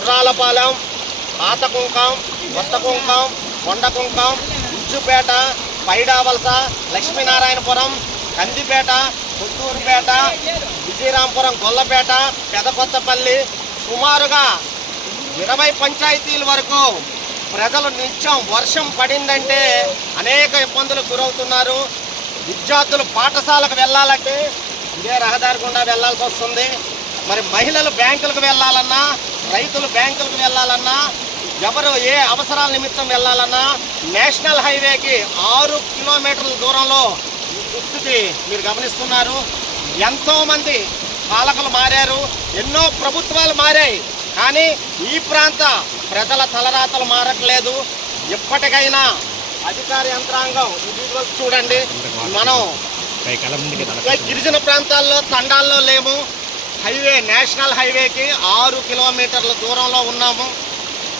గుర్రాలపాలెం, పాత కుంకం, కొత్త కుంకం, కొండ కుంకం, ఉజ్జుపేట, పైడావలస, లక్ష్మీనారాయణపురం, కందిపేట, కొత్తూరుపేట, విజయరాంపురం, గొల్లపేట, పెదకొత్తపల్లి సుమారుగా 20 పంచాయతీల వరకు ప్రజలు నిత్యం వర్షం పడిందంటే అనేక ఇబ్బందులకు గురవుతున్నారు. విద్యార్థులు పాఠశాలకు వెళ్ళాలంటే ఇదే రహదారి గుండా వెళ్ళాల్సి వస్తుంది. మరి మహిళలు బ్యాంకులకు వెళ్ళాలన్నా, రైతులు బ్యాంకులకు వెళ్ళాలన్నా, ఎవరు ఏ అవసరాల నిమిత్తం వెళ్ళాలన్నా నేషనల్ హైవేకి 6 కిలోమీటర్ల దూరంలో ఈ దుస్థితి మీరు గమనిస్తున్నారు. ఎంతోమంది పాలకులు మారారు, ఎన్నో ప్రభుత్వాలు మారాయి, కానీ ఈ ప్రాంత ప్రజల తలరాతలు మారట్లేదు. ఎప్పటికైనా అధికార యంత్రాంగం విజువల్స్ చూడండి. మనం గిరిజన ప్రాంతాల్లో తండాల్లో లేము, హైవే నేషనల్ హైవేకి 6 కిలోమీటర్ల దూరంలో ఉన్నాము.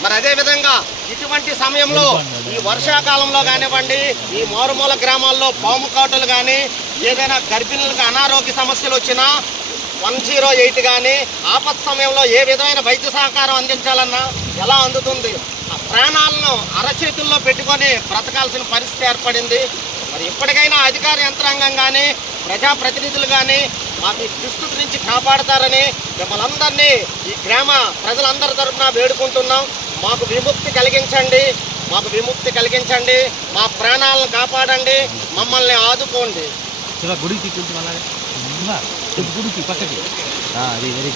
మరి అదేవిధంగా ఇటువంటి సమయంలో ఈ వర్షాకాలంలో కానివ్వండి, ఈ మారుమూల గ్రామాల్లో పాము కాటులు కానీ, ఏదైనా గర్భిణులకు అనారోగ్య సమస్యలు వచ్చినా 108 కానీ, ఆపత్ సమయంలో ఏ విధమైన వైద్య సహకారం అందించాలన్నా ఎలా అందుతుంది? ఆ ప్రాణాలను అరచేతుల్లో పెట్టుకొని బ్రతకాల్సిన పరిస్థితి ఏర్పడింది. మరి ఇప్పటికైనా అధికార యంత్రాంగం కానీ, ప్రజాప్రతినిధులు కానీ మాకు ఈ దుస్థితి నుంచి కాపాడతారని మిమ్మల్ని అందరినీ ఈ గ్రామ ప్రజలందరి తరఫున వేడుకుంటున్నాం. మాకు విముక్తి కలిగించండి, మాకు విముక్తి కలిగించండి, మా ప్రాణాలను కాపాడండి, మమ్మల్ని ఆదుకోండి. గుడికి గుడికి పక్కకి అది వెరీ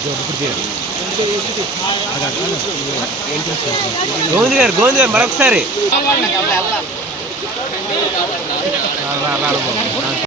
గోవింద్ గారు మరొకసారి